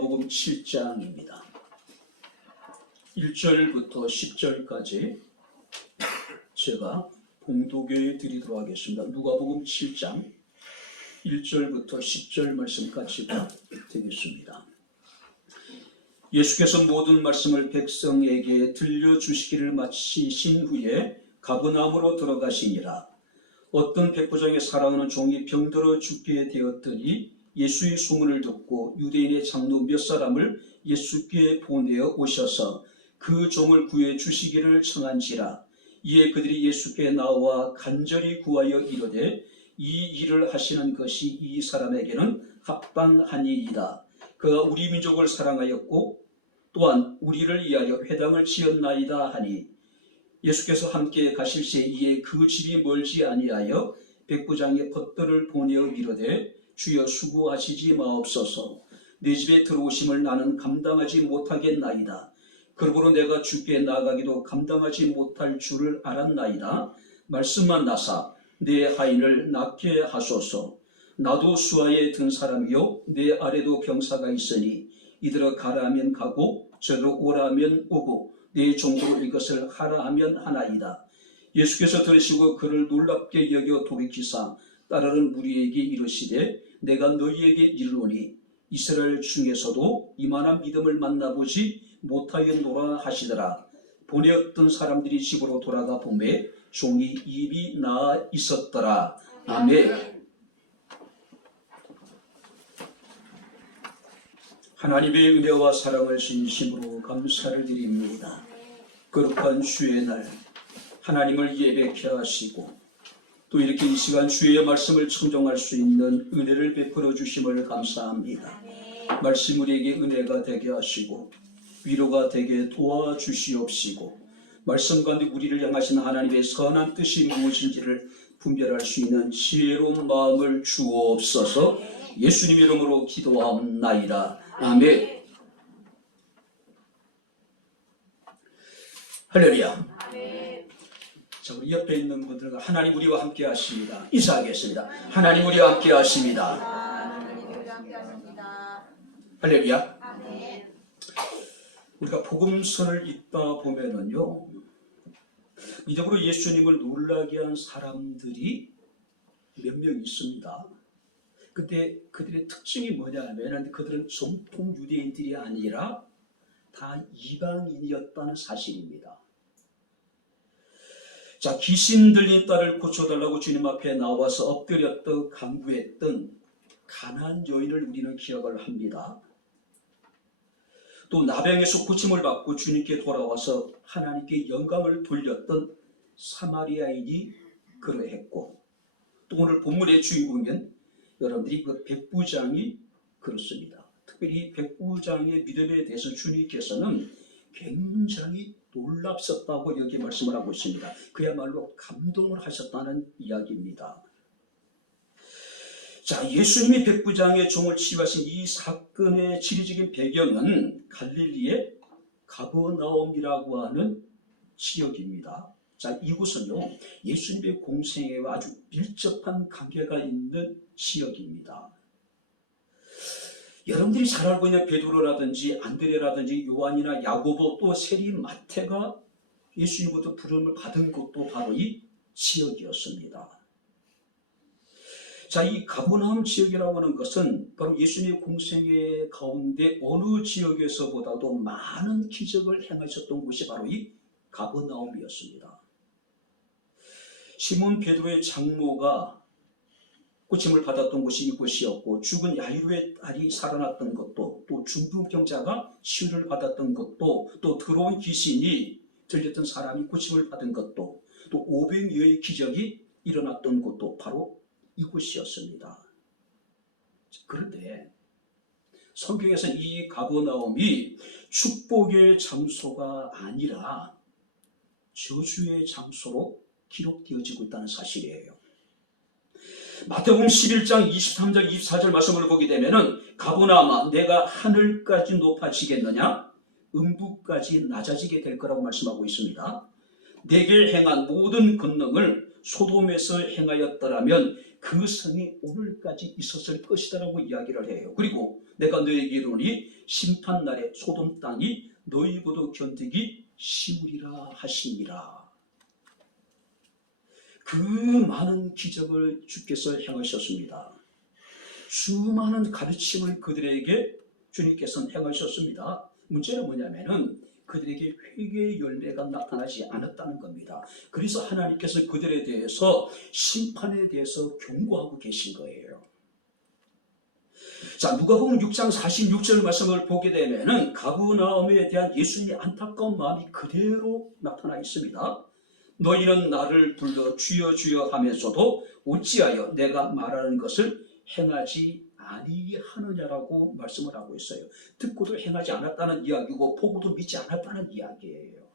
복음 7장입니다. 1절부터 10절까지 제가 봉독해 드리도록 하겠습니다. 누가복음 7장 1절부터 10절 말씀까지 되겠습니다. 예수께서 모든 말씀을 백성에게 들려주시기를 마치신 후에 가버나움으로 들어가시니라. 어떤 백부장의 사랑하는 종이 병들어 죽게 되었더니 예수의 소문을 듣고 유대인의 장로 몇 사람을 예수께 보내어 오셔서 그 종을 구해 주시기를 청한지라. 이에 그들이 예수께 나와 간절히 구하여 이르되 이 일을 하시는 것이 이 사람에게는 합당하니이다. 그가 우리 민족을 사랑하였고 또한 우리를 위하여 회당을 지었나이다 하니, 예수께서 함께 가실새 이에 그 집이 멀지 아니하여 백부장의 벗들을 보내어 이르되 주여 수고하시지 마옵소서. 내 집에 들어오심을 나는 감당하지 못하겠나이다. 그러므로 내가 주께 나가기도 감당하지 못할 줄을 알았나이다. 말씀만 나사 내 하인을 낫게 하소서. 나도 수하에 든 사람이요 내 아래도 병사가 있으니 이들아 가라 하면 가고 저들아 오라 하면 오고 내 종으로 이것을 하라 하면 하나이다. 예수께서 들으시고 그를 놀랍게 여겨 돌이키사 따르는 무리에게 이르시되 내가 너희에게 이르노니 이스라엘 중에서도 이만한 믿음을 만나보지 못하였노라 하시더라. 보내었던 사람들이 집으로 돌아가 보매 종이 입이 나아 있었더라. 아멘. 하나님의 은혜와 사랑을 진심으로 감사를 드립니다. 거룩한 주의 날 하나님을 예배케 하시고 또 이렇게 이 시간 주의 말씀을 청정할 수 있는 은혜를 베풀어 주심을 감사합니다. 말씀 우리에게 은혜가 되게 하시고 위로가 되게 도와주시옵시고 말씀 가운데 우리를 향하신 하나님의 선한 뜻이 무엇인지를 분별할 수 있는 지혜로운 마음을 주옵소서. 예수님 이름으로 기도하옵나이다. 아멘. 할렐루야. 자, 우리 옆에 있는 분들과 하나님 우리와 함께 하십니다. 인사하겠습니다. 하나님 우리와 함께 하십니다. 할렐루야. 우리가 복음서를 읽다 보면은요, 이적으로 예수님을 놀라게 한 사람들이 몇 명 있습니다. 그때 그들의 특징이 뭐냐면 그들은 정통 유대인들이 아니라 다 이방인이었다는 사실입니다. 자, 귀신 들린 딸을 고쳐달라고 주님 앞에 나와서 엎드렸던 간구했던 가난한 여인을 우리는 기억을 합니다. 또 나병에서 고침을 받고 주님께 돌아와서 하나님께 영광을 돌렸던 사마리아인이 그러했고, 또 오늘 본문의 주인공은 여러분들이 그 백부장이 그렇습니다. 특별히 백부장의 믿음에 대해서 주님께서는 굉장히 놀랍셨다고 여기 말씀을 하고 있습니다. 그야말로 감동을 하셨다는 이야기입니다. 자, 예수님이 백부장의 종을 치유하신 이 사건의 지리적인 배경은 갈릴리의 가버나움이라고 하는 지역입니다. 자, 이곳은요 예수님의 공생애와 아주 밀접한 관계가 있는 지역입니다. 여러분들이 잘 알고 있는 베드로라든지 안드레라든지 요한이나 야고보 또 세리 마태가 예수님부터 부름을 받은 곳도 바로 이 지역이었습니다. 자, 이 가버나움 지역이라고 하는 것은 바로 예수님의 공생애 가운데 어느 지역에서보다도 많은 기적을 행하셨던 곳이 바로 이 가버나움이었습니다. 시몬 베드로의 장모가 고침을 받았던 곳이 이곳이었고, 죽은 야이로의 딸이 살아났던 것도, 또 중풍병자가 치유를 받았던 것도, 또 들어온 귀신이 들렸던 사람이 고침을 받은 것도, 또 500여의 기적이 일어났던 곳도 바로 이곳이었습니다. 그런데 성경에서는 이 가버나움이 축복의 장소가 아니라 저주의 장소로 기록되어지고 있다는 사실이에요. 마태복음 11장 23절 24절 말씀을 보게 되면은 가버나움아 내가 하늘까지 높아지겠느냐 음부까지 낮아지게 될 거라고 말씀하고 있습니다. 내게 행한 모든 권능을 소돔에서 행하였더라면 그 성이 오늘까지 있었을 것이다라고 이야기를 해요. 그리고 내가 너에게 이르노니 심판날에 소돔 땅이 너희보다 견디기 쉬우리라 하시니라. 그 많은 기적을 주께서 행하셨습니다. 수많은 가르침을 그들에게 주님께서는 행하셨습니다. 문제는 뭐냐면은 그들에게 회개의 열매가 나타나지 않았다는 겁니다. 그래서 하나님께서 그들에 대해서 심판에 대해서 경고하고 계신 거예요. 자, 누가복음 6장 46절 말씀을 보게 되면은 가버나움에 대한 예수님의 안타까운 마음이 그대로 나타나 있습니다. 너희는 나를 불러 주여 주여 하면서도 어찌하여 내가 말하는 것을 행하지 아니하느냐라고 말씀을 하고 있어요. 듣고도 행하지 않았다는 이야기고 보고도 믿지 않았다는 이야기예요.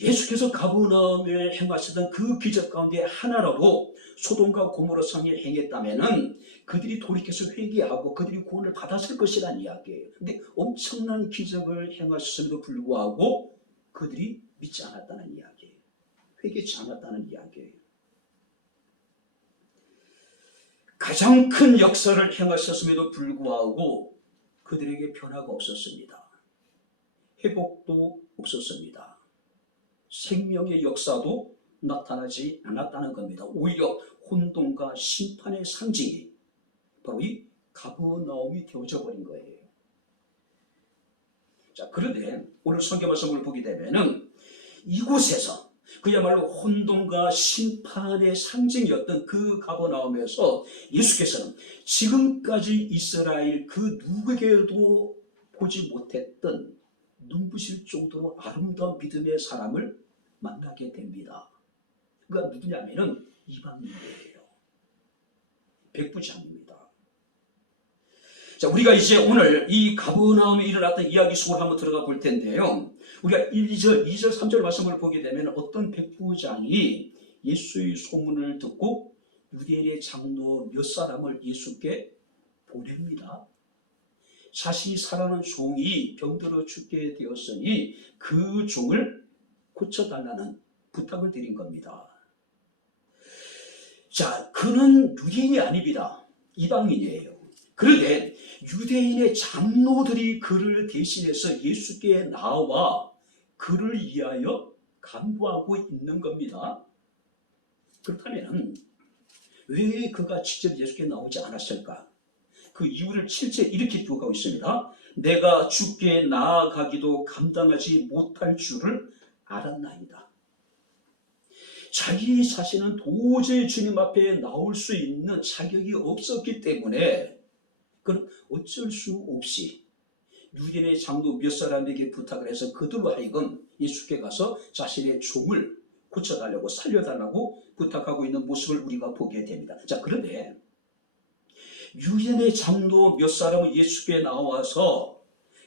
예수께서 가버나움에 행하시던 그 기적 가운데 하나라도 소돔과 고모라 성에 행했다면은 그들이 돌이켜서 회개하고 그들이 구원을 받았을 것이라는 이야기예요. 근데 엄청난 기적을 행하셨음에도 불구하고 그들이 믿지 않았다는 이야기예요. 회개치 않았다는 이야기예요. 가장 큰 역사를 행하셨음에도 불구하고 그들에게 변화가 없었습니다. 회복도 없었습니다. 생명의 역사도 나타나지 않았다는 겁니다. 오히려 혼돈과 심판의 상징이 바로 이 가버나움이 되어져 버린 거예요. 자, 그런데 오늘 성경 말씀을 보게 되면은 이곳에서 그야말로 혼돈과 심판의 상징이었던 그 가버나움에서 예수께서는 지금까지 이스라엘 그 누구에게도 보지 못했던 눈부실 정도로 아름다운 믿음의 사람을 만나게 됩니다. 그가 누구냐면은 이방인이에요. 백부장입니다. 자, 우리가 이제 오늘 이 가버나움에 일어났던 이야기 속으로 한번 들어가 볼 텐데요. 우리가 1절, 2절, 3절 말씀을 보게 되면 어떤 백부장이 예수의 소문을 듣고 유대인의 장로 몇 사람을 예수께 보냅니다. 자신이 사랑하는 종이 병들어 죽게 되었으니 그 종을 고쳐달라는 부탁을 드린 겁니다. 자, 그는 유대인이 아닙니다. 이방인이에요. 그런데 유대인의 장로들이 그를 대신해서 예수께 나와 그를 위하여 간구하고 있는 겁니다. 그렇다면 왜 그가 직접 예수께 나오지 않았을까? 그 이유를 7절 이렇게 기록하고 있습니다. 내가 주께 나아가기도 감당하지 못할 줄을 알았나이다. 자기 자신은 도저히 주님 앞에 나올 수 있는 자격이 없었기 때문에 그는 어쩔 수 없이 유대인의 장로 몇 사람에게 부탁을 해서 그들로 하여금 예수께 가서 자신의 종을 고쳐달라고 살려달라고 부탁하고 있는 모습을 우리가 보게 됩니다. 자, 그런데 유대인의 장로 몇 사람은 예수께 나와서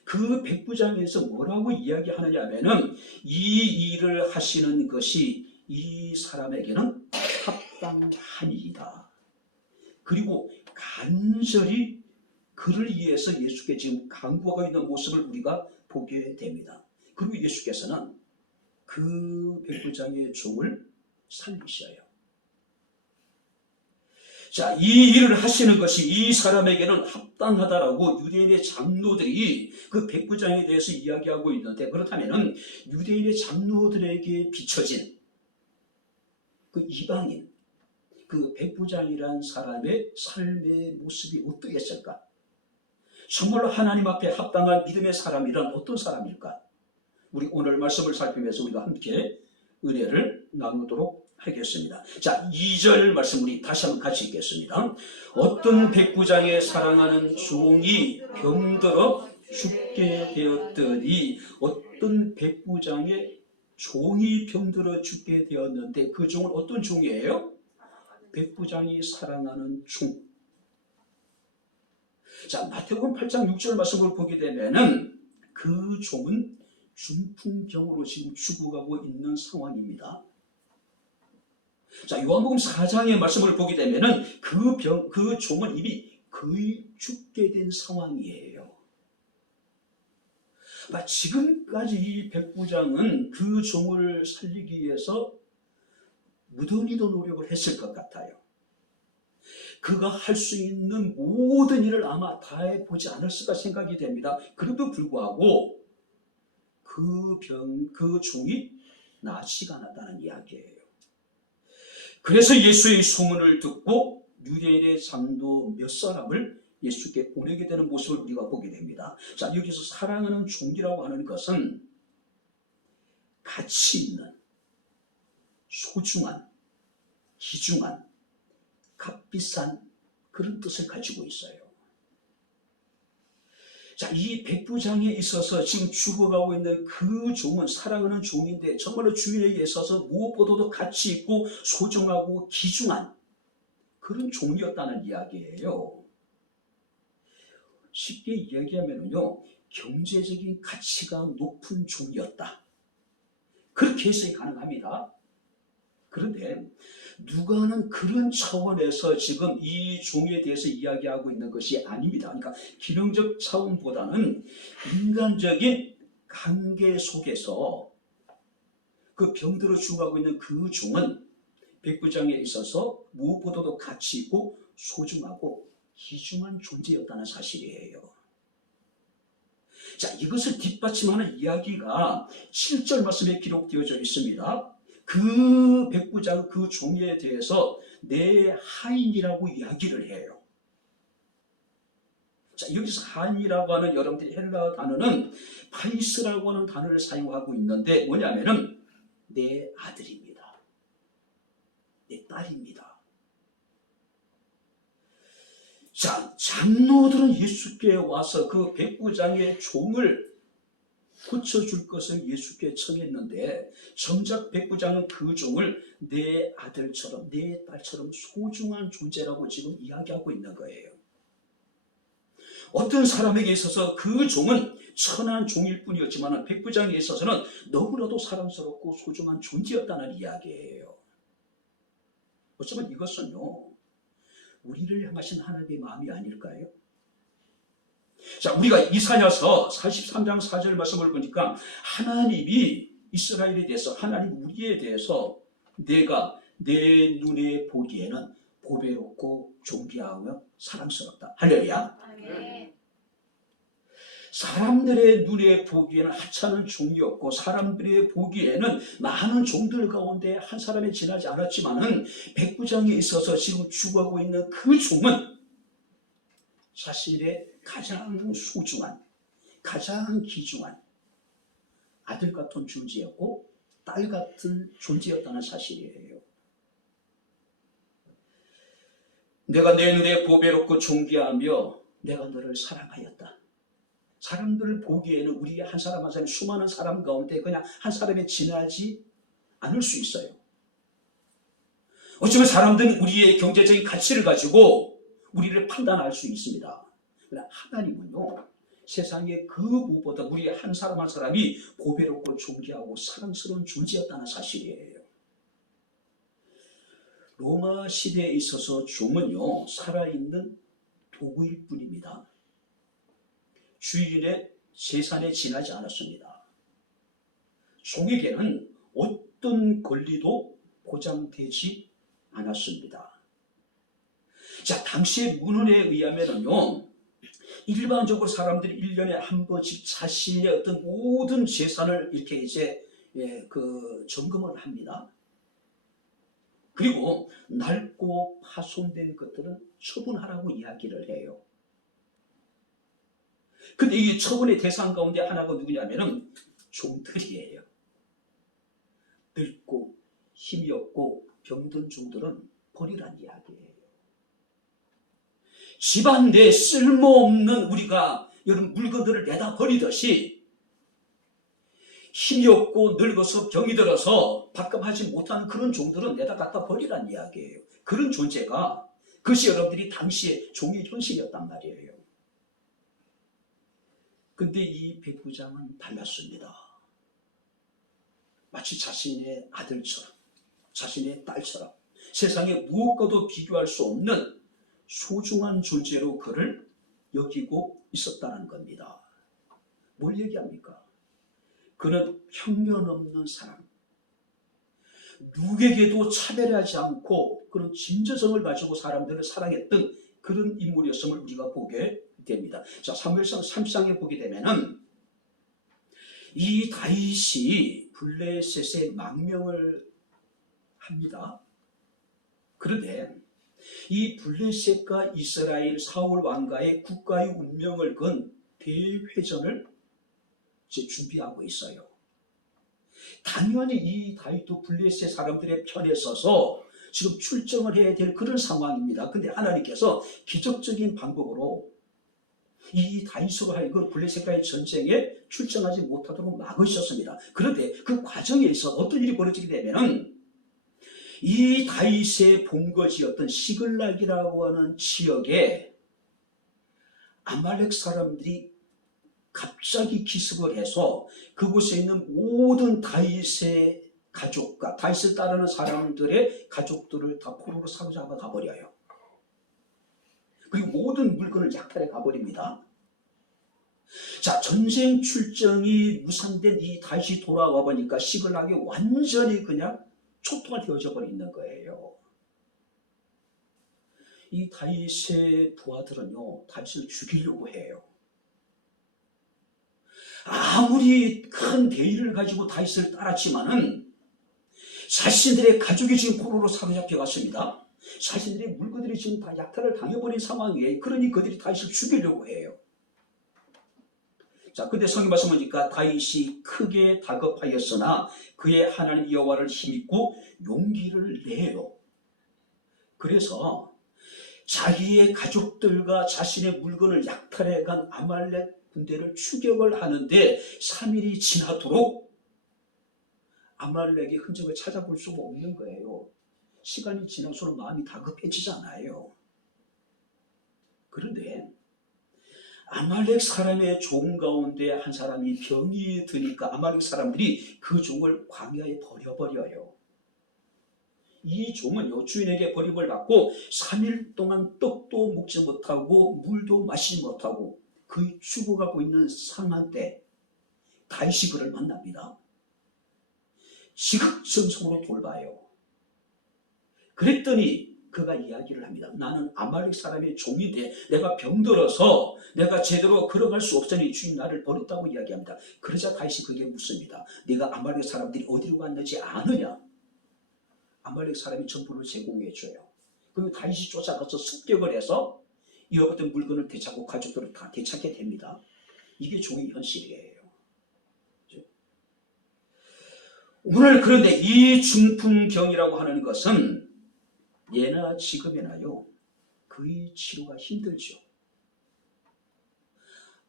그 백부장에서 뭐라고 이야기하느냐 하면은 이 일을 하시는 것이 이 사람에게는 합당하니이다. 그리고 간절히 그를 위해서 예수께 지금 간구하고 있는 모습을 우리가 보게 됩니다. 그리고 예수께서는 그 백부장의 종을 살리셔요. 자, 이 일을 하시는 것이 이 사람에게는 합당하다라고 유대인의 장로들이 그 백부장에 대해서 이야기하고 있는데, 그렇다면 유대인의 장로들에게 비춰진 그 이방인, 그 백부장이란 사람의 삶의 모습이 어떠했을까? 정말로 하나님 앞에 합당한 믿음의 사람이란 어떤 사람일까? 우리 오늘 말씀을 살피면서 우리가 함께 은혜를 나누도록 하겠습니다. 자, 2절 말씀 우리 다시 한번 같이 읽겠습니다. 어떤 백부장의 사랑하는 종이 병들어 죽게 되었더니, 어떤 백부장의 종이 병들어 죽게 되었는데 그 종은 어떤 종이에요? 백부장이 사랑하는 종. 자, 마태복음 8장 6절 말씀을 보게 되면은 그 종은 중풍병으로 지금 죽어가고 있는 상황입니다. 자, 요한복음 4장의 말씀을 보게 되면은 그 종은 이미 거의 죽게 된 상황이에요. 지금까지 이 백부장은 그 종을 살리기 위해서 무던히도 노력을 했을 것 같아요. 그가 할 수 있는 모든 일을 아마 다 해보지 않았을까 생각이 됩니다. 그럼에도 불구하고 그 종이 낫지가 않았다는 이야기예요. 그래서 예수의 소문을 듣고 유대인의 장로 몇 사람을 예수께 보내게 되는 모습을 우리가 보게 됩니다. 자, 여기서 사랑하는 종이라고 하는 것은 가치 있는, 소중한, 귀중한, 값비싼 그런 뜻을 가지고 있어요. 자, 이 백부장에 있어서 지금 죽어가고 있는 그 종은 사랑하는 종인데 정말로 주인에게 있어서 무엇보다도 가치 있고 소중하고 귀중한 그런 종이었다는 이야기예요. 쉽게 이야기하면요, 경제적인 가치가 높은 종이었다. 그렇게 해석이 가능합니다. 그런데 누가는 그런 차원에서 지금 이 종에 대해서 이야기하고 있는 것이 아닙니다. 그러니까 기능적 차원보다는 인간적인 관계 속에서 그 병들어 죽어가고 있는 그 종은 백부장에 있어서 무엇보다도 가치 있고 소중하고 귀중한 존재였다는 사실이에요. 자, 이것을 뒷받침하는 이야기가 7절 말씀에 기록되어져 있습니다. 그 백부장, 그 종에 대해서 내 하인이라고 이야기를 해요. 자, 여기서 하인이라고 하는 여러분들이 헬라어 단어는 파이스라고 하는 단어를 사용하고 있는데 뭐냐면은 내 아들입니다. 내 딸입니다. 자, 장로들은 예수께 와서 그 백부장의 종을 고쳐줄 것을 예수께 청했는데 정작 백부장은 그 종을 내 아들처럼 내 딸처럼 소중한 존재라고 지금 이야기하고 있는 거예요. 어떤 사람에게 있어서 그 종은 천한 종일 뿐이었지만 백부장에 있어서는 너무나도 사랑스럽고 소중한 존재였다는 이야기예요. 어쩌면 이것은요, 우리를 향하신 하나님의 마음이 아닐까요? 자, 우리가 이사야서 43장 4절 말씀을 보니까 하나님이 이스라엘에 대해서, 하나님 우리에 대해서 내가 내 눈에 보기에는 보배롭고 존귀하며 사랑스럽다. 할렐루야. 네. 사람들의 눈에 보기에는 하찮은 종이었고 사람들의 보기에는 많은 종들 가운데 한 사람이 지나지 않았지만은 백부장에 있어서 지금 죽어가고 있는 그 종은 자신의 가장 소중한, 가장 귀중한 아들 같은 존재였고 딸 같은 존재였다는 사실이에요. 내가 내 눈에 보배롭고 존귀하며 내가 너를 사랑하였다. 사람들을 보기에는 우리 한 사람 한 사람 수많은 사람 가운데 그냥 한 사람이 지나지 않을 수 있어요. 어쩌면 사람들은 우리의 경제적인 가치를 가지고 우리를 판단할 수 있습니다. 그러나 하나님은요, 세상의 그 무엇보다 우리 한 사람 한 사람이 보배롭고 존귀하고 사랑스러운 존재였다는 사실이에요. 로마 시대에 있어서 종은요, 살아있는 도구일 뿐입니다. 주인의 재산에 지나지 않았습니다. 종에게는 어떤 권리도 보장되지 않았습니다. 자, 당시의 문헌에 의하면요, 일반적으로 사람들이 1년에 한 번씩 자신의 어떤 모든 재산을 이렇게 이제 점검을 합니다. 그리고 낡고 파손된 것들은 처분하라고 이야기를 해요. 근데 이 처분의 대상 가운데 하나가 누구냐면은 종들이에요. 늙고 힘이 없고 병든 종들은 버리란 이야기예요. 집안 내 쓸모없는 우리가 여러분 물건들을 내다 버리듯이 힘이 없고 늙어서 병이 들어서 밥값하지 못하는 그런 종들은 내다 갖다 버리란 이야기예요. 그런 존재가 그것이 여러분들이 당시에 종의 현실이었단 말이에요. 근데 이 백부장은 달랐습니다. 마치 자신의 아들처럼, 자신의 딸처럼 세상에 무엇과도 비교할 수 없는 소중한 존재로 그를 여기고 있었다는 겁니다. 뭘 얘기합니까? 그는 편견 없는 사람, 누구에게도 차별하지 않고 그런 진저성을 가지고 사람들을 사랑했던 그런 인물이었음을 우리가 보게 됩니다. 자, 사무엘상 3장에 보게 되면은 이 다윗이 블레셋에 망명을 합니다. 그런데 이 블레셋과 이스라엘 사울 왕가의 국가의 운명을 건 대회전을 이제 준비하고 있어요. 당연히 이 다윗도 블레셋 사람들의 편에 서서 지금 출정을 해야 될 그런 상황입니다. 근데 하나님께서 기적적인 방법으로 이 다윗으로 하여금 블레셋과의 전쟁에 출정하지 못하도록 막으셨습니다. 그런데 그 과정에서 어떤 일이 벌어지게 되면은 이 다윗의 본거지였던 시글락이라고 하는 지역에 아말렉 사람들이 갑자기 기습을 해서 그곳에 있는 모든 다윗의 가족과 다윗을 따르는 사람들의 가족들을 다 포로로 사로잡아 가버려요. 그리고 모든 물건을 약탈해 가버립니다. 자, 전쟁 출정이 무산된 이 다윗이 돌아와 보니까 시글락이 완전히 그냥 초토화 되어져 버리는 거예요. 이 다윗의 부하들은요, 다윗을 죽이려고 해요. 아무리 큰 대의를 가지고 다윗을 따랐지만은 자신들의 가족이 지금 포로로 사로잡혀 갔습니다. 자신들의 물건들이 지금 다 약탈을 당해버린 상황이에요. 그러니 그들이 다윗을 죽이려고 해요. 자, 근데 성경 말씀 보니까 다윗이 크게 다급하였으나 그의 하나님 여호와를 힘입고 용기를 내요. 그래서 자기의 가족들과 자신의 물건을 약탈해 간 아말렉 군대를 추격을 하는데 3일이 지나도록 아말렉의 흔적을 찾아볼 수가 없는 거예요. 시간이 지날수록 마음이 다급해지잖아요. 그런데 아말렉 사람의 종 가운데 한 사람이 병이 드니까 아말렉 사람들이 그 종을 광야에 버려버려요. 이 종은요, 주인에게 버림을 받고 3일 동안 떡도 먹지 못하고 물도 마시지 못하고 거의 죽어가고 있는 상한 때 다윗이 그를 만납니다. 지극정성으로 돌봐요. 그랬더니 그가 이야기를 합니다. 나는 아말렉 사람의 종인데 내가 병들어서 내가 제대로 걸어갈 수 없으니 주인 나를 버렸다고 이야기합니다. 그러자 다윗이 그게 묻습니다. 네가 아말렉 사람들이 어디로 갔는지 아느냐? 아말렉 사람이 정보를 제공해줘요. 그리고 다윗이 쫓아가서 습격을 해서 잃어버린 물건을 되찾고 가족들을 다 되찾게 됩니다. 이게 종의 현실이에요. 오늘 그런데 이 중풍경이라고 하는 것은 예나 지금이나요, 거의 치료가 힘들죠.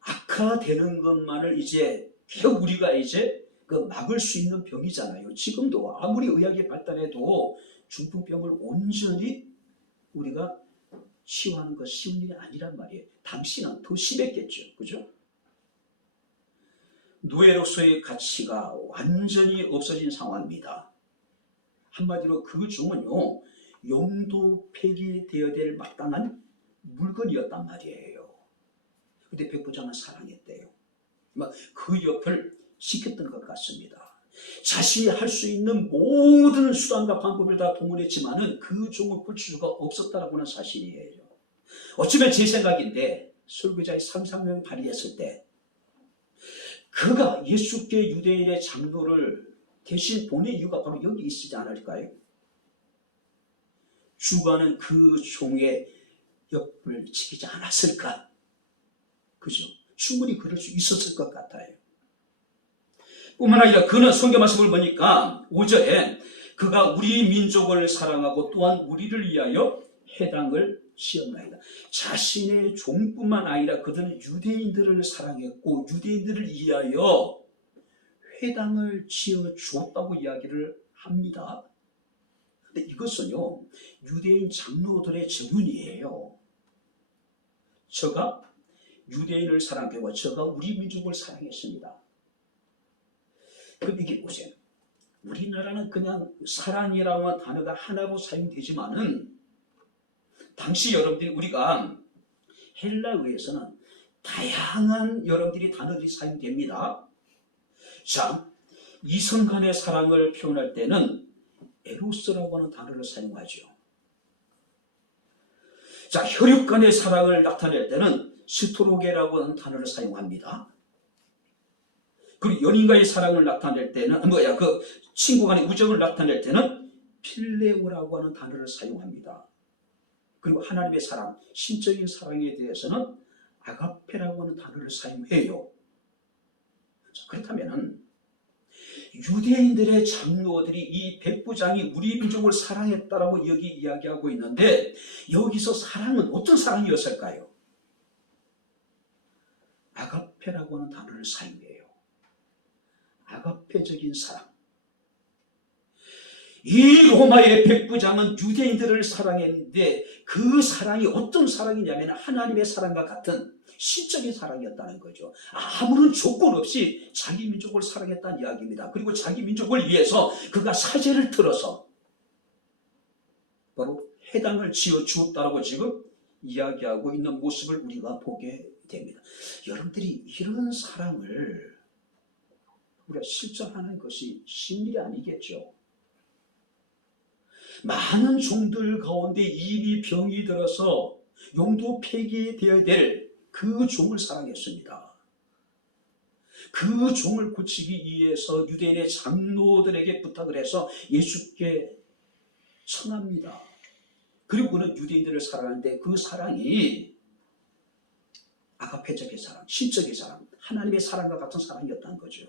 악화되는 것만을 이제 우리가 이제 막을 수 있는 병이잖아요. 지금도 아무리 의학이 발달해도 중풍병을 온전히 우리가 치유하는 것 쉬운 일이 아니란 말이에요. 당시는 더 심했겠죠. 그죠? 노예로서의 가치가 완전히 없어진 상황입니다. 한마디로 그 종은요, 용도 폐기되어야 될 마땅한 물건이었단 말이에요. 근데 백부장은 사랑했대요. 그 옆을 지켰던 것 같습니다. 자신이 할 수 있는 모든 수단과 방법을 다 동원했지만은 그 종을 볼 수가 없었다라고 하는 사실이에요. 어쩌면 제 생각인데 설교자의 상상력을 발휘했을 때 그가 예수께 유대인의 장로를 대신 보낸 이유가 바로 여기 있지 않을까요? 주가는 그 종의 옆을 지키지 않았을까? 그죠? 충분히 그럴 수 있었을 것 같아요. 뿐만 아니라 그는 성경 말씀을 보니까 5절에 그가 우리 민족을 사랑하고 또한 우리를 위하여 회당을 지었나이다. 자신의 종뿐만 아니라 그들은 유대인들을 사랑했고 유대인들을 위하여 회당을 지어주었다고 이야기를 합니다. 근데 이것은요, 유대인 장로들의 증언이에요. 저가 유대인을 사랑하고 저가 우리 민족을 사랑했습니다. 그럼 이게 보세요. 우리나라는 그냥 사랑이라고 하는 단어가 하나로 사용되지만은 당시 여러분들이 우리가 헬라어에서는 다양한 여러분들이 단어들이 사용됩니다. 자, 이성 간의 사랑을 표현할 때는 에로스라고 하는 단어를 사용하죠. 자, 혈육 간의 사랑을 나타낼 때는 스토로게라고 하는 단어를 사용합니다. 그리고 연인과의 사랑을 나타낼 때는 그 친구 간의 우정을 나타낼 때는 필레오라고 하는 단어를 사용합니다. 그리고 하나님의 사랑, 신적인 사랑에 대해서는 아가페라고 하는 단어를 사용해요. 자, 그렇다면 유대인들의 장로들이 이 백부장이 우리 민족을 사랑했다라고 여기 이야기하고 있는데, 여기서 사랑은 어떤 사랑이었을까요? 아가페라고 하는 단어를 사용해요. 아가페적인 사랑. 이 로마의 백부장은 유대인들을 사랑했는데 그 사랑이 어떤 사랑이냐면 하나님의 사랑과 같은 신적인 사랑이었다는 거죠. 아무런 조건 없이 자기 민족을 사랑했다는 이야기입니다. 그리고 자기 민족을 위해서 그가 사제를 틀어서 바로 회당을 지어 주었다라고 지금 이야기하고 있는 모습을 우리가 보게 됩니다. 여러분들이 이런 사랑을 우리가 실천하는 것이 쉬운 일이 아니겠죠. 많은 종들 가운데 이미 병이 들어서 용도 폐기되어야 될 그 종을 사랑했습니다. 그 종을 고치기 위해서 유대인의 장로들에게 부탁을 해서 예수께 청합니다. 그리고 그는 유대인들을 사랑하는데 그 사랑이 아가페적인 사랑, 신적인 사랑, 하나님의 사랑과 같은 사랑이었다는 거죠.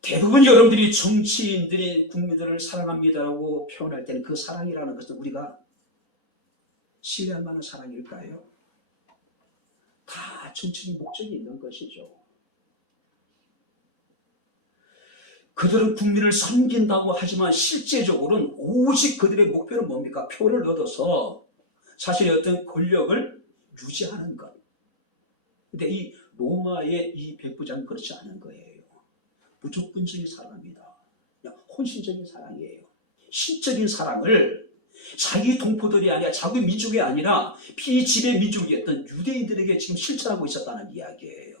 대부분 여러분들이 정치인들이 국민들을 사랑합니다라고 표현할 때는 그 사랑이라는 것은 우리가 신뢰할 만한 사랑일까요? 다 정치적인 목적이 있는 것이죠. 그들은 국민을 섬긴다고 하지만 실제적으로는 오직 그들의 목표는 뭡니까? 표를 얻어서 자신의 어떤 권력을 유지하는 것. 근데 이 로마의 이 백부장은 그렇지 않은 거예요. 무조건적인 사랑입니다. 헌신적인 사랑이에요. 신적인 사랑을 자기 동포들이 아니라 자기 민족이 아니라 피지배 민족이었던 유대인들에게 지금 실천하고 있었다는 이야기예요.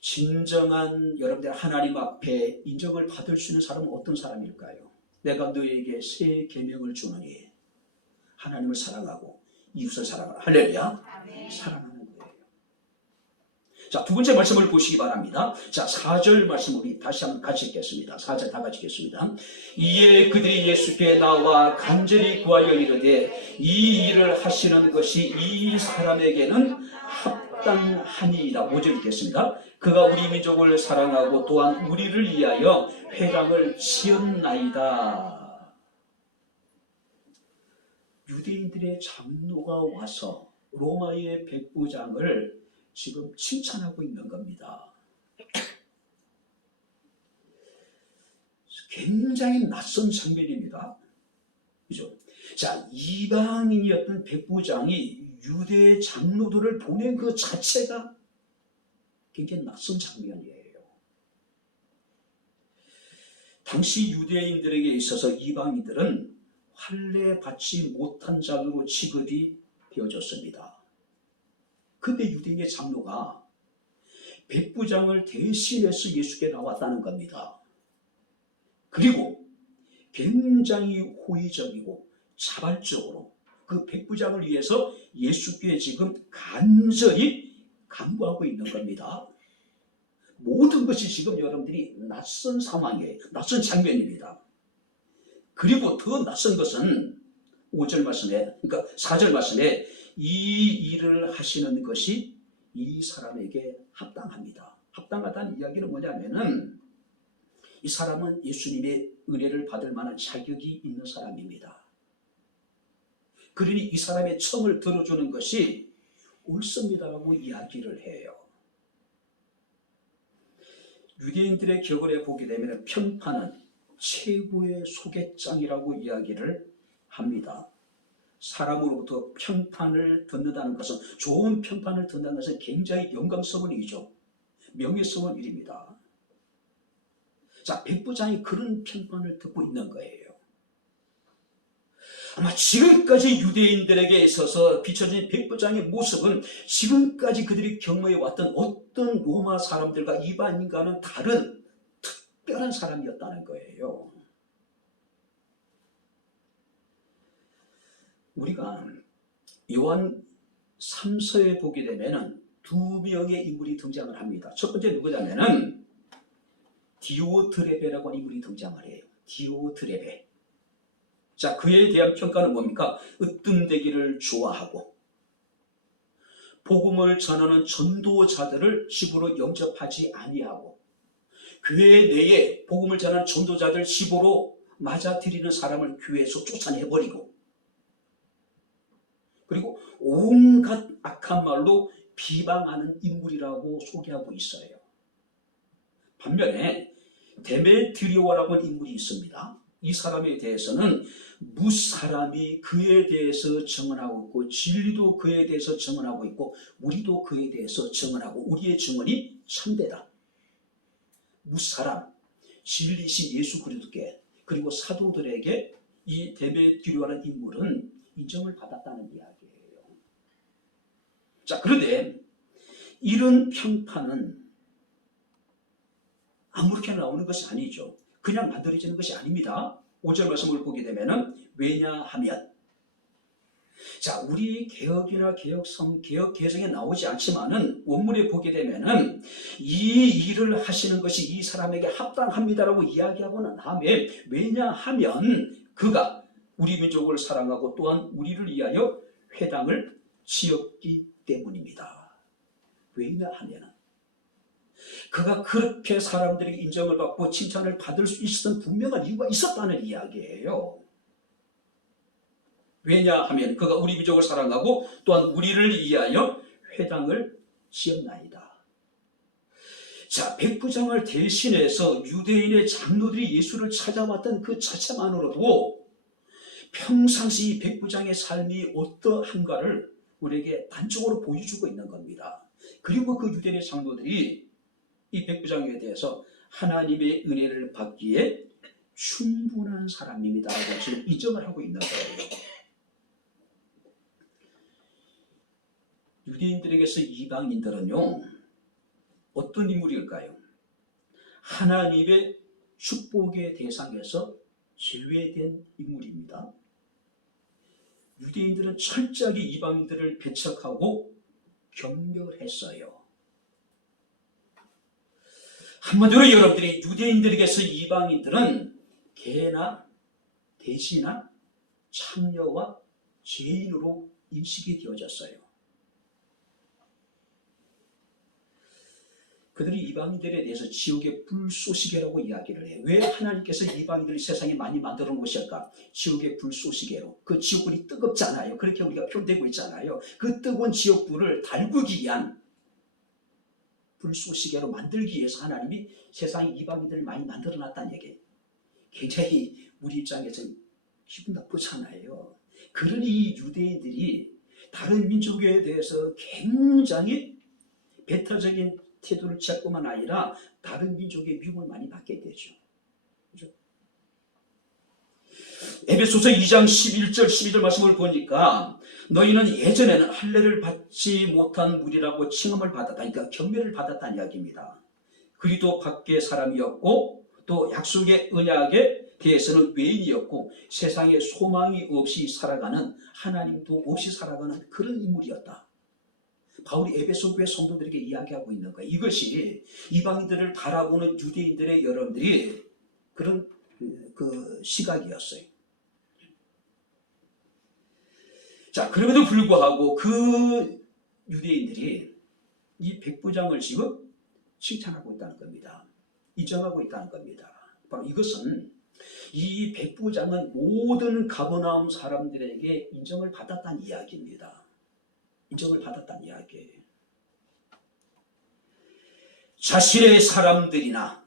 진정한 여러분들 하나님 앞에 인정을 받을 수 있는 사람은 어떤 사람일까요? 내가 너에게 새 계명을 주노니 하나님을 사랑하고 이웃을 사랑하라. 할렐루야. 사랑하는 거예요. 자, 두 번째 말씀을 보시기 바랍니다. 자, 4절 말씀 우리 다시 한번 같이 읽겠습니다. 4절 다 같이 읽겠습니다. 이에 그들이 예수께 나와 간절히 구하여 이르되 이 일을 하시는 것이 이 사람에게는 합당하니이다. 5절 읽겠습니다. 그가 우리 민족을 사랑하고 또한 우리를 위하여 회당을 지었나이다. 유대인들의 장로가 와서 로마의 백부장을 지금 칭찬하고 있는 겁니다. 굉장히 낯선 장면입니다. 그죠? 자, 이방인이었던 백부장이 유대 장로들을 보낸 그 자체가 굉장히 낯선 장면이에요. 당시 유대인들에게 있어서 이방인들은 할례 받지 못한 자로 취급이 되어졌습니다. 근데 유대인의 장로가 백부장을 대신해서 예수께 나왔다는 겁니다. 그리고 굉장히 호의적이고 자발적으로 그 백부장을 위해서 예수께 지금 간절히 간구하고 있는 겁니다. 모든 것이 지금 여러분들이 낯선 상황이에요. 낯선 장면입니다. 그리고 더 낯선 것은 5절 말씀에, 그러니까 4절 말씀에 이 일을 하시는 것이 이 사람에게 합당합니다. 합당하다는 이야기는 뭐냐면은 이 사람은 예수님의 은혜를 받을 만한 자격이 있는 사람입니다. 그러니 이 사람의 청을 들어주는 것이 옳습니다라고 이야기를 해요. 유대인들의 격언에 보게 되면 평판은 최고의 소개장이라고 이야기를 합니다. 사람으로부터 평판을 듣는다는 것은, 좋은 평판을 듣는다는 것은 굉장히 영광스러운 일이죠. 명예스러운 일입니다. 자, 백부장이 그런 평판을 듣고 있는 거예요. 아마 지금까지 유대인들에게 있어서 비춰진 백부장의 모습은 지금까지 그들이 경험해왔던 어떤 로마 사람들과 이방인과는 다른 특별한 사람이었다는 거예요. 우리가 요한 3서에 보게 되면 두 명의 인물이 등장을 합니다. 첫 번째 누구냐면은 디오드레베라고 하는 인물이 등장을 해요. 디오드레베. 자, 그에 대한 평가는 뭡니까? 으뜸되기를 좋아하고 복음을 전하는 전도자들을 집으로 영접하지 아니하고 교회 내에 복음을 전하는 전도자들 집으로 맞아들이는 사람을 교회에서 쫓아내버리고 그리고 온갖 악한 말로 비방하는 인물이라고 소개하고 있어요. 반면에 데메트리오라고 하는 인물이 있습니다. 이 사람에 대해서는 무사람이 그에 대해서 증언하고 있고 진리도 그에 대해서 증언하고 있고 우리도 그에 대해서 증언하고 우리의 증언이 참되다. 무사람, 진리신 예수 그리스도께 그리고 사도들에게 이 데메트리오라는 인물은 인정을 받았다는 이야기예요. 자, 그런데 이런 평판은 아무렇게나 나오는 것이 아니죠. 그냥 만들어지는 것이 아닙니다. 5절 말씀을 보게 되면은 왜냐하면 자, 우리 개혁이나 개혁 개정에 나오지 않지만은 원문에 보게 되면은 이 일을 하시는 것이 이 사람에게 합당합니다라고 이야기하고 난 다음에 왜냐하면 그가 우리 민족을 사랑하고 또한 우리를 위하여 회당을 지었기 때문입니다. 왜냐하면 그가 그렇게 사람들에게 인정을 받고 칭찬을 받을 수 있었던 분명한 이유가 있었다는 이야기예요. 왜냐하면 그가 우리 민족을 사랑하고 또한 우리를 위하여 회당을 지었나이다. 자, 백부장을 대신해서 유대인의 장로들이 예수를 찾아왔던 그 자체만으로도 평상시 백부장의 삶이 어떠한가를 우리에게 단적으로 보여주고 있는 겁니다. 그리고 그 유대인의 장로들이 이 백부장에 대해서 하나님의 은혜를 받기에 충분한 사람입니다라고 지금 인정을 하고 있는 거예요. 유대인들에게서 이방인들은요, 어떤 인물일까요? 하나님의 축복의 대상에서 제외된 인물입니다. 유대인들은 철저하게 이방인들을 배척하고 경멸했어요. 한마디로 여러분들이 유대인들에게서 이방인들은 개나 돼지나 창녀와 죄인으로 인식이 되어졌어요. 그들이 이방인들에 대해서 지옥의 불쏘시개라고 이야기를 해요. 왜 하나님께서 이방인들을 세상에 많이 만들어 놓으실까? 지옥의 불쏘시개로. 그 지옥불이 뜨겁잖아요. 그렇게 우리가 표현되고 있잖아요. 그 뜨거운 지옥불을 달구기 위한 불쏘시개로 만들기 위해서 하나님이 세상에 이방인들을 많이 만들어 놨다는 얘기예요. 굉장히 우리 입장에서 기분 나쁘잖아요. 그러니 이 유대인들이 다른 민족에 대해서 굉장히 배타적인 태도를 취할 뿐만 아니라 다른 민족의 미움을 많이 받게 되죠. 그렇죠? 에베소서 2장 11절 12절 말씀을 보니까 너희는 예전에는 할례를 받지 못한 무리라고 칭함을 받았다. 그러니까 경멸을 받았다는 이야기입니다. 그리도 밖의 사람이었고 또 약속의 언약에 대해서는 외인이었고 세상에 소망이 없이 살아가는 하나님도 없이 살아가는 그런 인물이었다. 바울이 에베소 교회 성도들에게 이야기하고 있는 거예요. 이것이 이방인들을 바라보는 유대인들의 여러분들이 그런 그 시각이었어요. 자, 그럼에도 불구하고 그 유대인들이 이 백부장을 지금 칭찬하고 있다는 겁니다. 인정하고 있다는 겁니다. 바로 이것은 이 백부장은 모든 가버나움 사람들에게 인정을 받았다는 이야기입니다. 인정을 받았다는 이야기예요. 자신의 사람들이나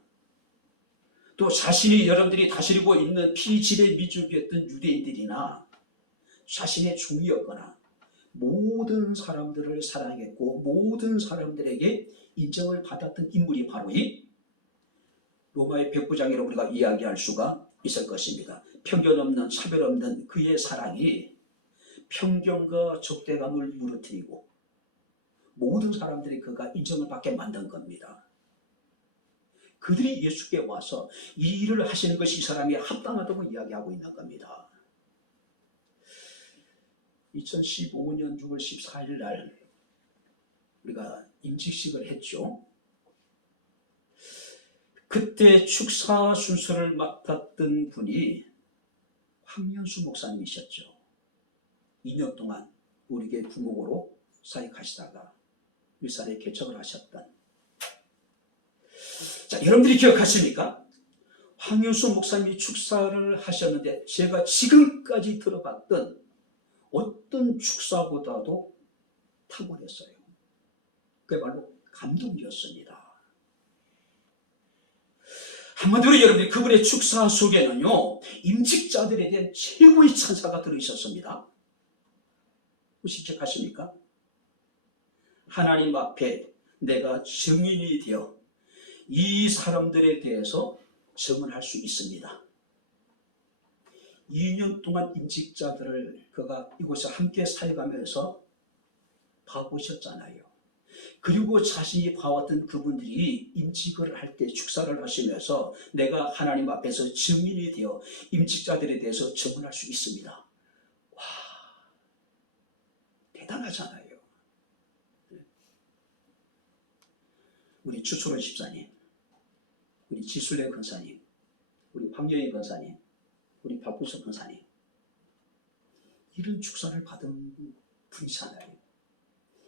또 자신이 여러분들이 다스리고 있는 피지배 민족이었던 유대인들이나 자신의 종이었거나 모든 사람들을 사랑했고 모든 사람들에게 인정을 받았던 인물이 바로 이 로마의 백부장이라고 우리가 이야기할 수가 있을 것입니다. 편견 없는, 차별 없는 그의 사랑이 편견과 적대감을 무너뜨리고 모든 사람들이 그가 인정을 받게 만든 겁니다. 그들이 예수께 와서 이 일을 하시는 것이 이 사람이 합당하다고 이야기하고 있는 겁니다. 2015년 6월 14일 날 우리가 임직식을 했죠. 그때 축사 순서를 맡았던 분이 황연수 목사님이셨죠. 2년 동안 우리에게 부목으로 사역하시다가 윗산에 개척을 하셨던. 자, 여러분들이 기억하십니까? 황연수 목사님이 축사를 하셨는데 제가 지금까지 들어봤던 어떤 축사보다도 탁월했어요. 그게 바로 감동이었습니다. 한마디로 여러분들이 그분의 축사 속에는요, 임직자들에 대한 최고의 찬사가 들어있었습니다. 혹시 기억하십니까? 하나님 앞에 내가 증인이 되어 이 사람들에 대해서 증언할 수 있습니다. 2년 동안 임직자들을 그가 이곳에 함께 사역하면서 봐보셨잖아요. 그리고 자신이 봐왔던 그분들이 임직을 할 때 축사를 하시면서 내가 하나님 앞에서 증인이 되어 임직자들에 대해서 증언할 수 있습니다. 와, 대단하잖아요. 우리 추초론 집사님, 우리 지술래 권사님, 우리 황여희 권사님, 우리 박구석 권사님, 이런 축사를 받은 분이잖아요.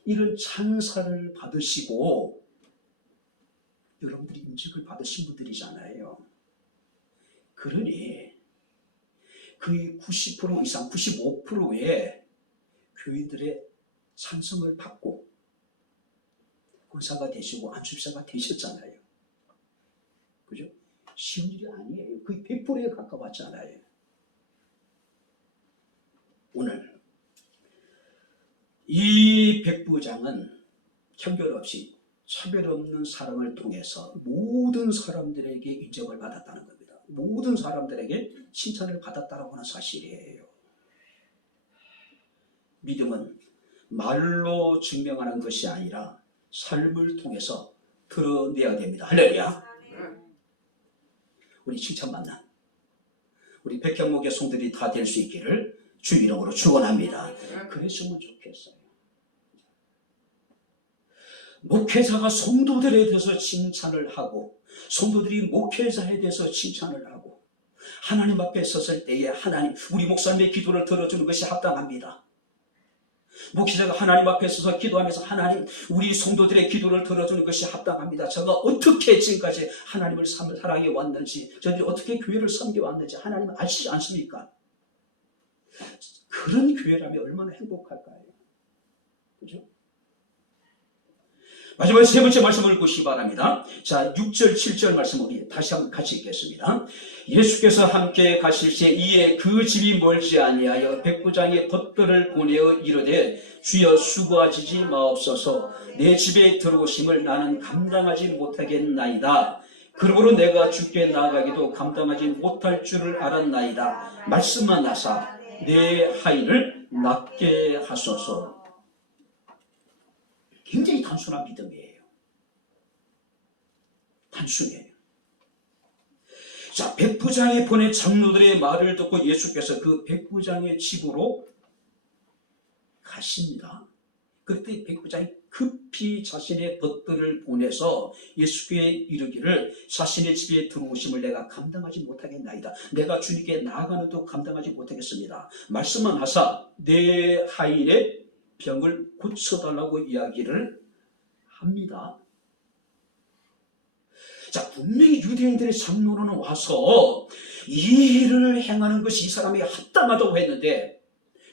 이런 찬사를 받으시고 여러분들이 임직을 받으신 분들이잖아요. 그러니 그 90% 이상 95%의 교인들의 찬성을 받고 권사가 되시고 안수사가 되셨잖아요. 그죠? 쉬운 일이 아니에요. 거의 100%에 가까웠잖아요. 오늘 이 백부장은 편견 없이 차별 없는 사랑을 통해서 모든 사람들에게 인정을 받았다는 겁니다. 모든 사람들에게 칭찬을 받았다고 하는 사실이에요. 믿음은 말로 증명하는 것이 아니라 삶을 통해서 드러내야 됩니다. 할렐루야. 우리 칭찬 만난 우리 백향목의 성들이 다 될 수 있기를 주 이름으로 축원합니다. 그랬으면 좋겠어요. 목회자가 성도들에 대해서 칭찬을 하고 성도들이 목회자에 대해서 칭찬을 하고 하나님 앞에 섰을 때에 하나님, 우리 목사님의 기도를 들어주는 것이 합당합니다. 목회자가 하나님 앞에 서서 기도하면서 하나님, 우리 성도들의 기도를 들어주는 것이 합당합니다. 제가 어떻게 지금까지 하나님을 사랑해 왔는지, 저들이 어떻게 교회를 섬겨왔는지 하나님 아시지 않습니까? 그런 교회라면 얼마나 행복할까요? 그죠? 마지막 세 번째 말씀을 보시기 바랍니다. 자, 6절, 7절 말씀 우리 다시 한번 같이 읽겠습니다. 예수께서 함께 가실 때 이에 그 집이 멀지 아니하여 백부장의 벗들을 보내어 이르되 주여 수고하시지 마옵소서 내 집에 들어오심을 나는 감당하지 못하겠나이다. 그러므로 내가 주께 나아가기도 감당하지 못할 줄을 알았나이다. 말씀만 하사 내 하인을 낫게 하소서. 굉장히 단순한 믿음이에요. 단순해요. 자, 백부장이 보낸 장로들의 말을 듣고 예수께서 그 백부장의 집으로 가십니다. 그때 백부장이 급히 자신의 벗들을 보내서 예수께 이르기를 자신의 집에 들어오심을 내가 감당하지 못하겠나이다. 내가 주님께 나아가는도 감당하지 못하겠습니다. 말씀만 하사 내 하인의 병을 고쳐달라고 이야기를 합니다. 자, 분명히 유대인들의 장로로는 와서 이 일을 행하는 것이 이 사람이 합당하다고 했는데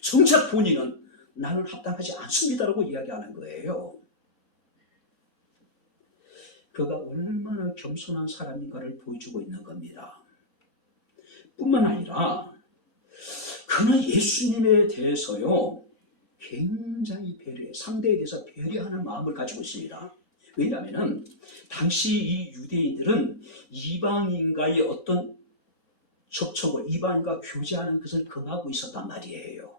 정작 본인은 나는 합당하지 않습니다라고 이야기하는 거예요. 그가 얼마나 겸손한 사람인가를 보여주고 있는 겁니다. 뿐만 아니라 그는 예수님에 대해서요 굉장히 배려해, 상대에 대해서 배려하는 마음을 가지고 있습니다. 왜냐하면 당시 이 유대인들은 이방인과의 어떤 접촉을 이방인과 교제하는 것을 금하고 있었단 말이에요.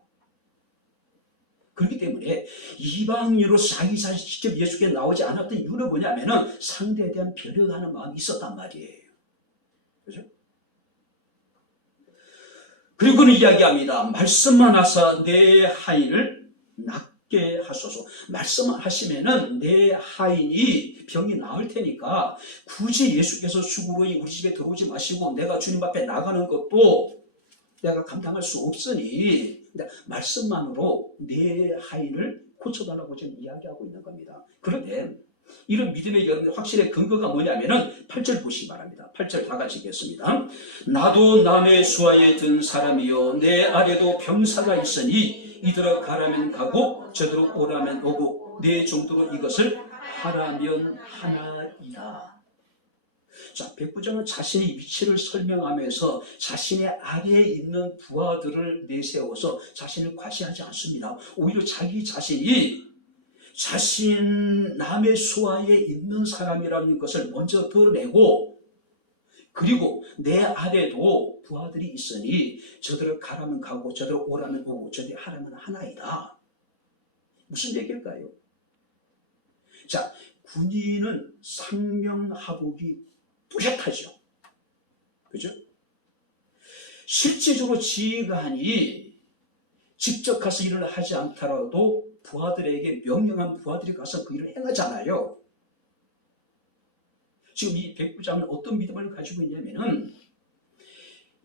그렇기 때문에 이방인으로서 자기 자신 직접 예수께 나오지 않았던 이유는 뭐냐면은 상대에 대한 배려하는 마음이 있었단 말이에요. 그죠? 그리고는 이야기합니다. 말씀만 하사 내 하인을 낫게 하소서. 말씀만 하시면은 내 하인이 병이 나을 테니까 굳이 예수께서 수고로이 우리 집에 들어오지 마시고 내가 주님 앞에 나가는 것도 내가 감당할 수 없으니 말씀만으로 내 하인을 고쳐달라고 지금 이야기하고 있는 겁니다. 그런데 이런 믿음의 확실의 근거가 뭐냐면은 8절 보시기 바랍니다. 8절 다 같이 읽겠습니다. 나도 남의 수하에 든 사람이요 내 아래도 병사가 있으니 이더러 가라면 가고 저더러 오라면 오고 내 정도로 이것을 하라면 하나이다. 자, 백부장은 자신의 위치를 설명하면서 자신의 아래에 있는 부하들을 내세워서 자신을 과시하지 않습니다. 오히려 자기 자신이 자신 남의 수하에 있는 사람이라는 것을 먼저 드러내고 그리고 내 아래도 부하들이 있으니 저들을 가라면 가고 저들을 오라면 오고 저들이 하라면 하나이다. 무슨 얘기일까요? 자, 군인은 상명하복이 뚜렷하죠. 그죠? 실제적으로 지휘관이 직접 가서 일을 하지 않더라도 부하들에게 명령한 부하들이 가서 그 일을 행하잖아요. 지금 이 백부장은 어떤 믿음을 가지고 있냐면은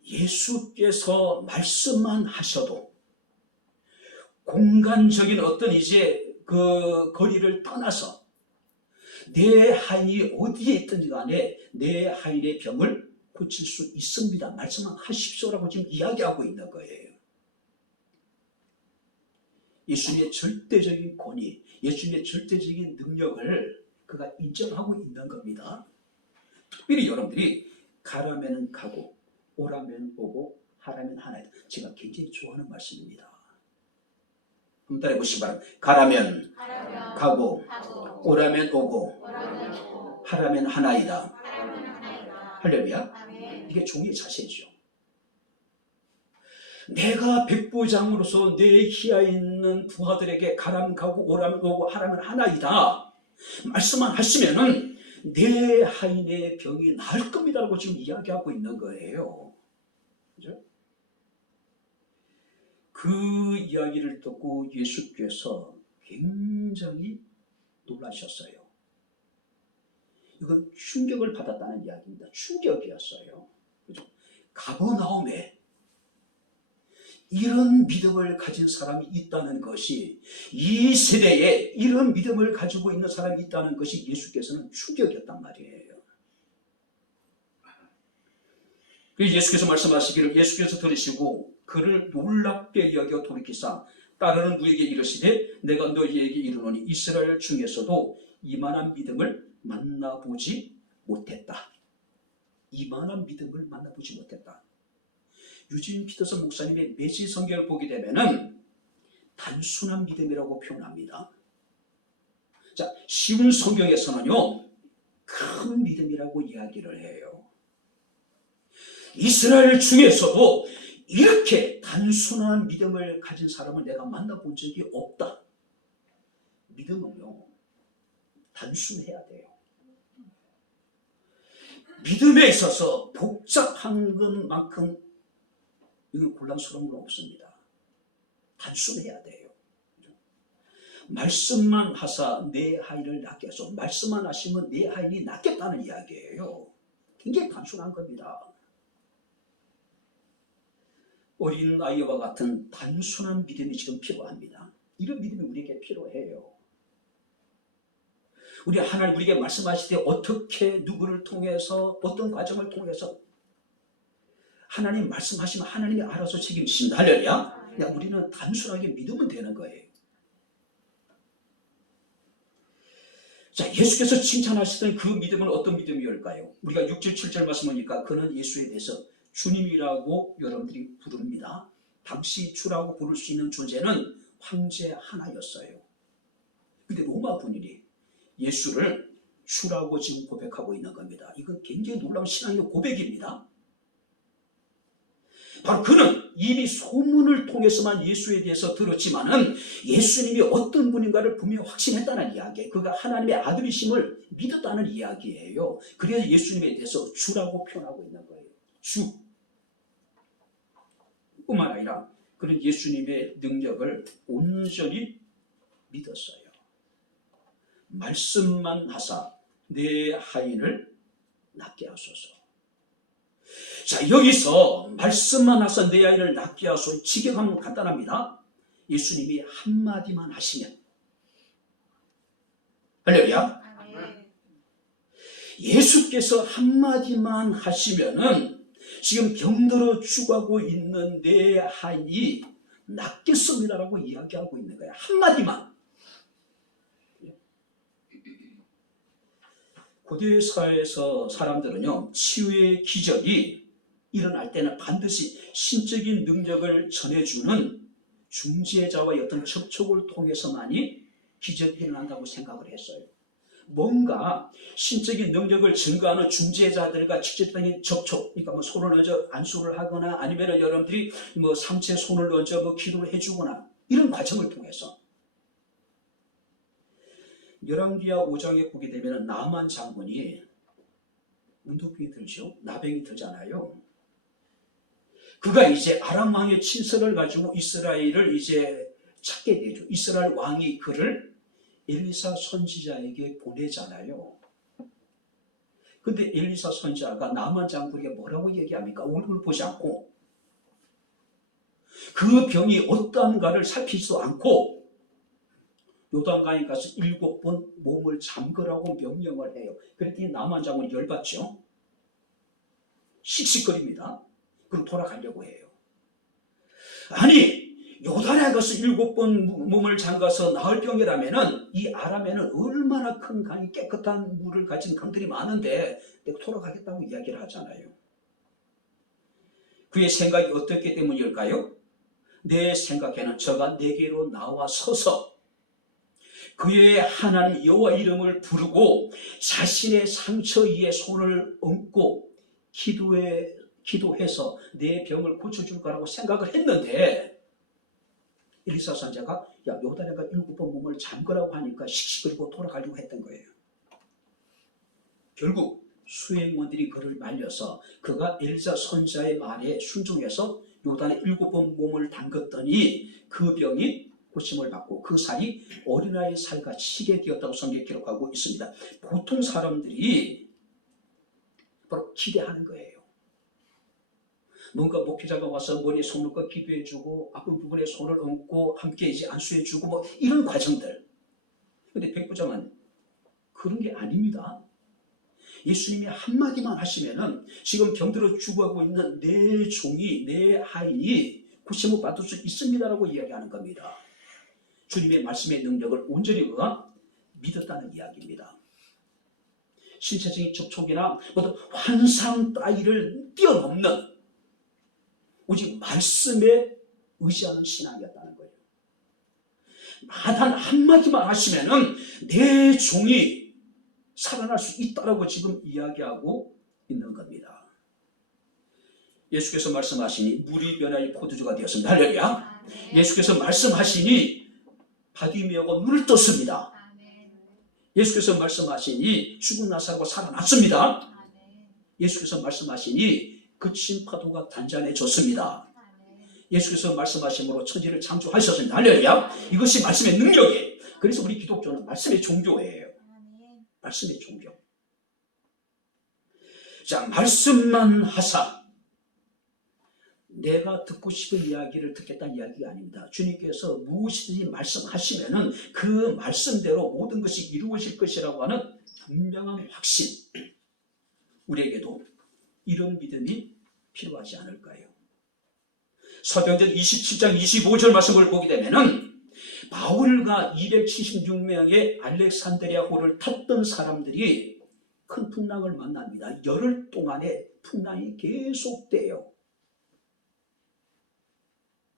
예수께서 말씀만 하셔도 공간적인 어떤 이제 그 거리를 떠나서 내 하인이 어디에 있든지 간에 내 하인의 병을 고칠 수 있습니다. 말씀만 하십시오라고 지금 이야기하고 있는 거예요. 예수님의 절대적인 권위, 예수님의 절대적인 능력을 그가 인정하고 있는 겁니다. 특별히 여러분들이 가라면 가고 오라면 오고 하라면 하나이다. 제가 굉장히 좋아하는 말씀입니다. 한번 따라해 보시기 바랍니다. 가라면 가고 오라면 오고 하라면 하나이다. 할렐루야. 이게 종의 자세죠. 내가 백부장으로서 내 기하에 있는 부하들에게 가라면 가고 오라면 오고 하라면 하나이다. 말씀만 하시면은 내 하인의 병이 나을 겁니다라고 지금 이야기하고 있는 거예요. 그죠? 그 이야기를 듣고 예수께서 굉장히 놀라셨어요. 이건 충격을 받았다는 이야기입니다. 충격이었어요. 그죠? 가버나움에 이런 믿음을 가진 사람이 있다는 것이, 이 세대에 이런 믿음을 가지고 있는 사람이 있다는 것이 예수께서는 충격이었단 말이에요. 그래서 예수께서 말씀하시기를 예수께서 들으시고 그를 놀랍게 여겨 돌이키사 따르는 누에게 이르시되 내가 너희에게 이르노니 이스라엘 중에서도 이만한 믿음을 만나보지 못했다. 이만한 믿음을 만나보지 못했다. 유진 피터슨 목사님의 메시 성경을 보게 되면은 단순한 믿음이라고 표현합니다. 자, 쉬운 성경에서는요 큰 믿음이라고 이야기를 해요. 이스라엘 중에서도 이렇게 단순한 믿음을 가진 사람을 내가 만나본 적이 없다. 믿음은요 단순해야 돼요. 믿음에 있어서 복잡한 것만큼 이건 곤란스러운 건 없습니다. 단순해야 돼요. 말씀만 하사 내 하인을 낫게 하소. 말씀만 하시면 내 하인이 낫겠다는 이야기예요. 굉장히 단순한 겁니다. 어린 아이와 같은 단순한 믿음이 지금 필요합니다. 이런 믿음이 우리에게 필요해요. 우리 하나님 우리에게 말씀하실 때 어떻게 누구를 통해서 어떤 과정을 통해서 하나님 말씀하시면 하나님이 알아서 책임지신다. 할렐루야. 우리는 단순하게 믿으면 되는 거예요. 자, 예수께서 칭찬하시던 그 믿음은 어떤 믿음이올까요? 우리가 6절 7절 말씀 보니까 그는 예수에 대해서 주님이라고 여러분들이 부릅니다. 당시 주라고 부를 수 있는 존재는 황제 하나였어요. 근데 로마 군인이 예수를 주라고 지금 고백하고 있는 겁니다. 이건 굉장히 놀라운 신앙의 고백입니다. 바로 그는 이미 소문을 통해서만 예수에 대해서 들었지만은 예수님이 어떤 분인가를 분명히 확신했다는 이야기예요. 그가 하나님의 아들이심을 믿었다는 이야기예요. 그래서 예수님에 대해서 주라고 표현하고 있는 거예요. 주. 뿐만 아니라 그는 예수님의 능력을 온전히 믿었어요. 말씀만 하사 내 하인을 낫게 하소서. 자, 여기서 말씀만 하사 내 아이를 낫게 하소서. 직역하면 간단합니다. 예수님이 한마디만 하시면, 할렐루야. 예수께서 한마디만 하시면은 지금 병들어 죽어가고 있는 내 아이 낫겠습니다라고 이야기하고 있는 거예요. 한마디만. 고대 사회에서 사람들은요, 치유의 기적이 일어날 때는 반드시 신적인 능력을 전해주는 중재자와의 어떤 접촉을 통해서만이 기적이 일어난다고 생각을 했어요. 뭔가 신적인 능력을 증거하는 중재자들과 직접적인 접촉, 그러니까 뭐 손을 얹어 안수를 하거나 아니면 여러분들이 뭐 상체에 손을 얹어 뭐 기도를 해주거나 이런 과정을 통해서 열왕기하 5장에 보게 되면 나만 장군이 문둥병이 들죠. 나병이 들잖아요. 그가 이제 아람 왕의 친서를 가지고 이스라엘을 이제 찾게 되죠. 이스라엘 왕이 그를 엘리사 선지자에게 보내잖아요. 근데 엘리사 선지자가 나만 장군에게 뭐라고 얘기합니까? 얼굴 보지 않고 그 병이 어떠한가를 살피지도 않고 요단강에 가서 7번 몸을 잠그라고 명령을 해요. 그랬더니 나만 장군이 열받죠. 씩씩거립니다. 그럼 돌아가려고 해요. 아니, 요단에 가서 7번 몸을 잠가서 나을 병이라면은 이 아람에는 얼마나 큰 강이 깨끗한 물을 가진 강들이 많은데 내가 돌아가겠다고 이야기를 하잖아요. 그의 생각이 어떻기 때문일까요? 내 생각에는 저가 내게로 나와 서서 그의 하나님 여호와 이름을 부르고 자신의 상처 위에 손을 얹고 기도해서 내 병을 고쳐줄 거라고 생각을 했는데 엘리사 선지자가 야 요단에가 7번 몸을 잠그라고 하니까 씩씩거리고 돌아가려고 했던 거예요. 결국 수행원들이 그를 말려서 그가 엘리사 선지자의 말에 순종해서 요단에 7번 몸을 담갔더니 그 병이 고침을 받고 그 살이 어린아이의 살같이 시게 되었다고 성경에 기록하고 있습니다. 보통 사람들이 바로 기대하는 거예요. 뭔가 목회자가 와서 머리에 손을 얹고 기도해주고 아픈 부분에 손을 얹고 함께 이제 안수해주고 뭐 이런 과정들. 근데 백부장은 그런 게 아닙니다. 예수님이 한마디만 하시면은 지금 병들어 죽어가고 있는 내 종이 내 하인이 고침을 받을 수 있습니다라고 이야기하는 겁니다. 주님의 말씀의 능력을 온전히 그가 믿었다는 이야기입니다. 신체적인 접촉이나 어떤 환상 따위를 뛰어넘는 오직 말씀에 의지하는 신앙이었다는 거예요. 단 한마디만 하시면은 내 종이 살아날 수 있다라고 지금 이야기하고 있는 겁니다. 예수께서 말씀하시니 물이 변하여 포도주가 되었습니다. 할렐루야. 예수께서 말씀하시니 바디메오가 눈을 떴습니다. 예수께서 말씀하시니 죽은 나사로가 살아났습니다. 예수께서 말씀하시니 그친 파도가 단단해졌습니다. 예수께서 말씀하심으로 천지를 창조하셨습니다. 할렐루야. 이것이 말씀의 능력이에요. 그래서 우리 기독교는 말씀의 종교예요. 말씀의 종교. 자, 말씀만 하사 내가 듣고 싶은 이야기를 듣겠다는 이야기가 아닙니다. 주님께서 무엇이든지 말씀하시면은 그 말씀대로 모든 것이 이루어질 것이라고 하는 분명한 확신. 우리에게도 이런 믿음이 필요하지 않을까요? 사도행전 27장 25절 말씀을 보게 되면은 바울과 276명의 알렉산드리아호를 탔던 사람들이 큰 풍랑을 만납니다. 열흘 동안의 풍랑이 계속돼요.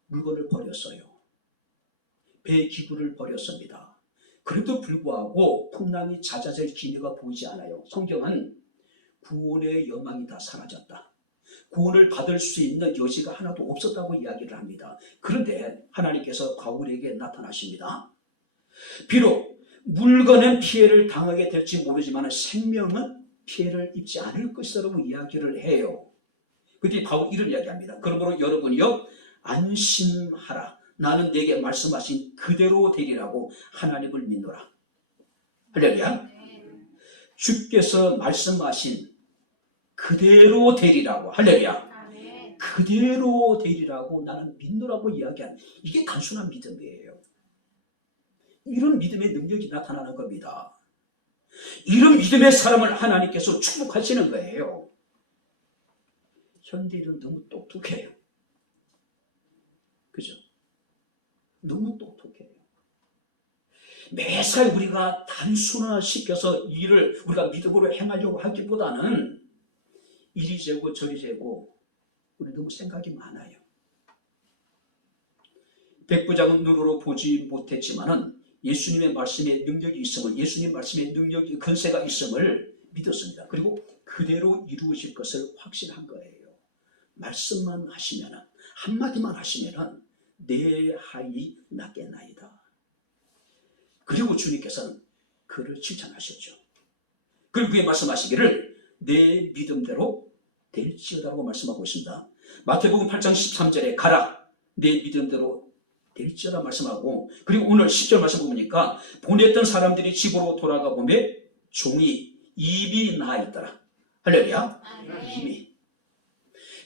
물건을 버렸어요. 배 기구를 버렸습니다. 그래도 불구하고 풍랑이 잦아질 기미가 보이지 않아요. 성경은 구원의 여망이 다 사라졌다. 구원을 받을 수 있는 여지가 하나도 없었다고 이야기를 합니다. 그런데 하나님께서 바울에게 나타나십니다. 비록 물건은 피해를 당하게 될지 모르지만 생명은 피해를 입지 않을 것이라고 이야기를 해요. 그때 바울 이런 이야기합니다. 그러므로 여러분이요, 안심하라. 나는 내게 말씀하신 그대로 되리라고 하나님을 믿노라. 할렐루야. 주께서 말씀하신 그대로 되리라고. 할렐루야. 그대로 되리라고 나는 믿노라고 이야기한, 이게 단순한 믿음이에요. 이런 믿음의 능력이 나타나는 겁니다. 이런 믿음의 사람을 하나님께서 축복하시는 거예요. 현대인은 너무 똑똑해요. 그죠? 너무 똑똑해요. 매사에 우리가 단순화시켜서 일을 우리가 믿음으로 행하려고 하기보다는 이리 재고 저리 재고 우리 너무 생각이 많아요. 백부장은 눈으로 보지 못했지만은 예수님의 말씀에 능력이 있음을, 예수님 말씀에 능력이, 근세가 있음을 믿었습니다. 그리고 그대로 이루어질 것을 확신한 거예요. 말씀만 하시면은, 한마디만 하시면은 내 하이 낫겠나이다. 그리고 주님께서는 그를 칭찬하셨죠. 그리고 그의 말씀하시기를 내 믿음대로 될지어다라고 말씀하고 있습니다. 마태복음 8장 13절에 가라, 내 믿음대로 될지어다 말씀하고, 그리고 오늘 10절 말씀 보니까 보냈던 사람들이 집으로 돌아가 보매 종이 입이 나아 있더라. 할렐루야. 입이.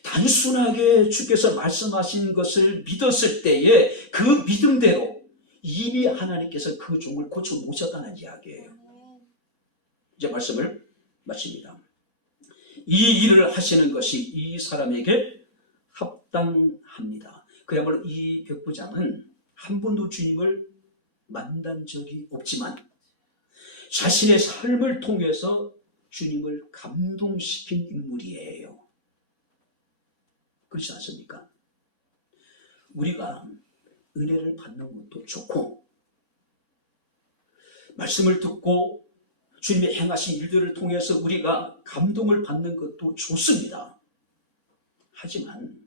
단순하게 주께서 말씀하신 것을 믿었을 때에 그 믿음대로 이미 하나님께서 그 종을 고쳐 놓으셨다는 이야기예요. 이제 말씀을 마칩니다. 이 일을 하시는 것이 이 사람에게 합당합니다. 그야말로 이 백부장은 한 번도 주님을 만난 적이 없지만 자신의 삶을 통해서 주님을 감동시킨 인물이에요. 그렇지 않습니까? 우리가 은혜를 받는 것도 좋고 말씀을 듣고 주님의 행하신 일들을 통해서 우리가 감동을 받는 것도 좋습니다. 하지만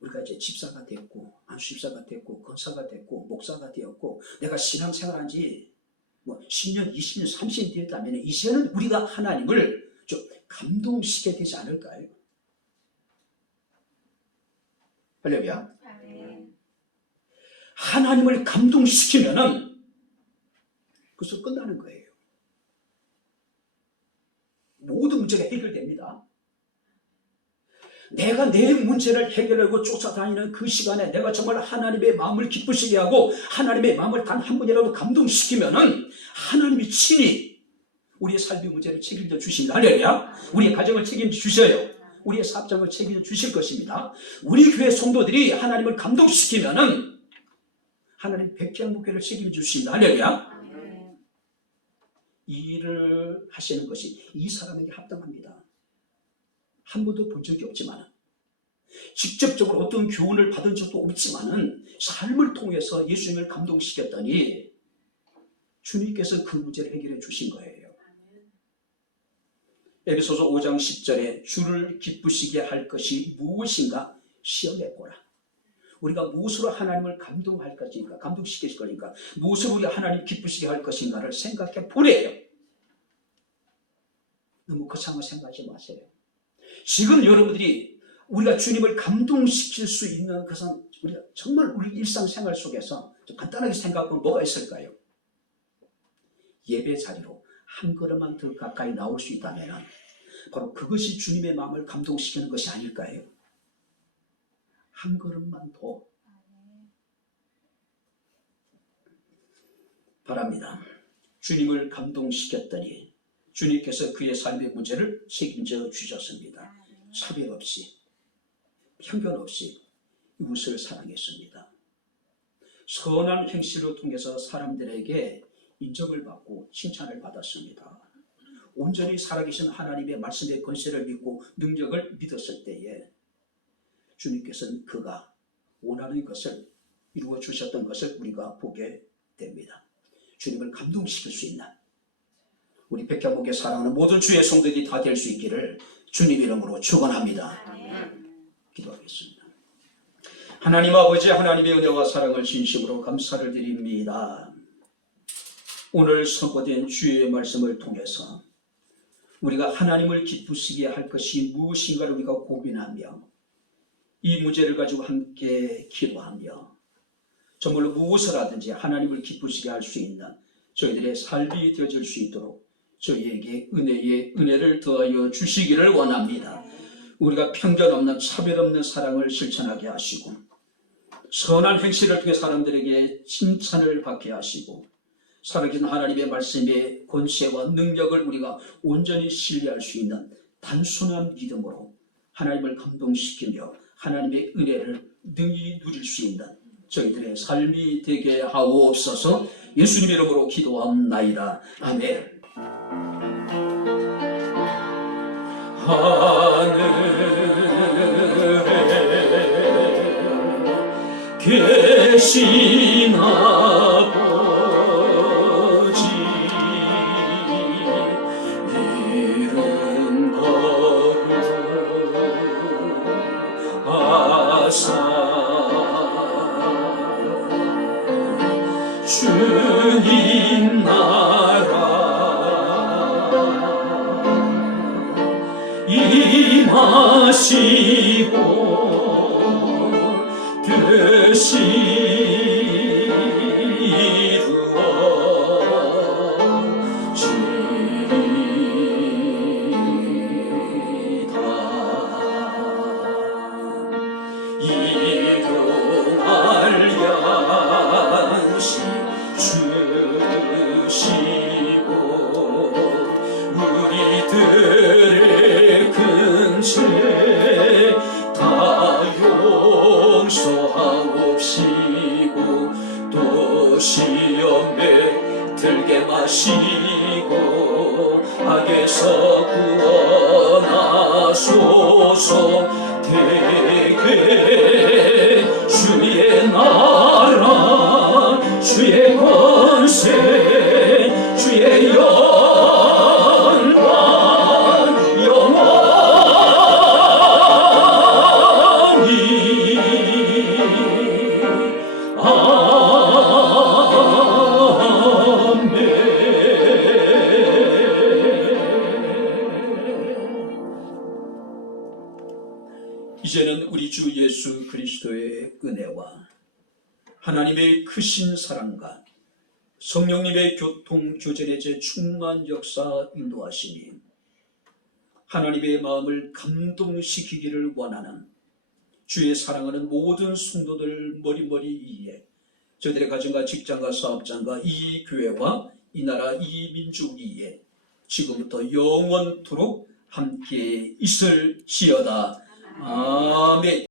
우리가 이제 집사가 됐고 안수집사가 됐고 권사가 됐고 목사가 되었고 내가 신앙생활한 지 10년, 20년, 30년 되었다면 이제는 우리가 하나님을 좀 감동시켜야 되지 않을까요? 할렐루야. 하나님을 감동시키면은 그것으로 끝나는 거예요. 모든 문제가 해결됩니다. 내가 내 문제를 해결하고 쫓아다니는 그 시간에 내가 정말 하나님의 마음을 기쁘시게 하고 하나님의 마음을 단 한 번이라도 감동시키면은 하나님이 친히 우리의 삶의 문제를 책임져 주십니다. 할렐루야. 우리의 가정을 책임져 주셔요. 우리의 사업장을 책임져 주실 것입니다. 우리 교회 성도들이 하나님을 감동시키면은 하나님 백향 목회를 책임져 주십니다. 할렐루야. 이 일을 하시는 것이 이 사람에게 합당합니다. 한 번도 본 적이 없지만 직접적으로 어떤 교훈을 받은 적도 없지만은 삶을 통해서 예수님을 감동시켰더니 주님께서 그 문제를 해결해 주신 거예요. 에베소서 5장 10절에 주를 기쁘시게 할 것이 무엇인가 시험해보라. 우리가 무엇으로 하나님을 감동할 것인가, 감동시킬 것인가, 무엇으로 우리가 하나님 기쁘시게 할 것인가를 생각해 보래요. 너무 거창하게 생각하지 마세요. 지금 여러분들이 우리가 주님을 감동시킬 수 있는 것은 우리가 정말 우리 일상생활 속에서 좀 간단하게 생각하면 뭐가 있을까요? 예배 자리로 한 걸음만 더 가까이 나올 수 있다면 바로 그것이 주님의 마음을 감동시키는 것이 아닐까요? 한 걸음만 더 바랍니다. 주님을 감동시켰더니 주님께서 그의 삶의 문제를 책임져 주셨습니다. 차별 없이 편견 없이 이웃을 사랑했습니다. 선한 행실을 통해서 사람들에게 인정을 받고 칭찬을 받았습니다. 온전히 살아계신 하나님의 말씀의 권세를 믿고 능력을 믿었을 때에 주님께서는 그가 원하는 것을 이루어 주셨던 것을 우리가 보게 됩니다. 주님을 감동시킬 수 있는 우리 백향목에 사랑하는 모든 주의 성도들이 다 될 수 있기를 주님 이름으로 축원합니다. 기도하겠습니다. 하나님 아버지, 하나님의 은혜와 사랑을 진심으로 감사를 드립니다. 오늘 선포된 주의 말씀을 통해서 우리가 하나님을 기쁘시게 할 것이 무엇인가를 우리가 고민하며 이 문제를 가지고 함께 기도하며 정말로 무엇을 하든지 하나님을 기쁘시게 할 수 있는 저희들의 삶이 되어질 수 있도록 저희에게 은혜를 더하여 주시기를 원합니다. 우리가 편견 없는 차별 없는 사랑을 실천하게 하시고 선한 행실을 통해 사람들에게 칭찬을 받게 하시고 살아계신 하나님의 말씀의 권세와 능력을 우리가 온전히 신뢰할 수 있는 단순한 믿음으로 하나님을 감동시키며 하나님의 은혜를 능히 누릴 수 있는 저희들의 삶이 되게 하옵소서. 예수님 이름으로 기도합나이다. 아멘. 하늘에 계신 아버지 이름 거룩하사 주님 나라 임하시고 뜻이 이루어지다. 일용할 양식 주시고 우리들의 근죄 다 용서하옵시고 또 시험에 들게 마시고 악에서 구원하소서. 되게 주의 나라 주의 권세 주의 영광 영원히 아멘. 이제는 우리 주 예수 그리스도의 은혜와 하나님의 크신 사랑과 성령님의 교통 교제의 충만 역사 인도하시니 하나님의 마음을 감동시키기를 원하는 주의 사랑하는 모든 성도들 머리머리 위에 저들의 가정과 직장과 사업장과 이 교회와 이 나라 이 민족 위에 지금부터 영원토록 함께 있을지어다. 아멘.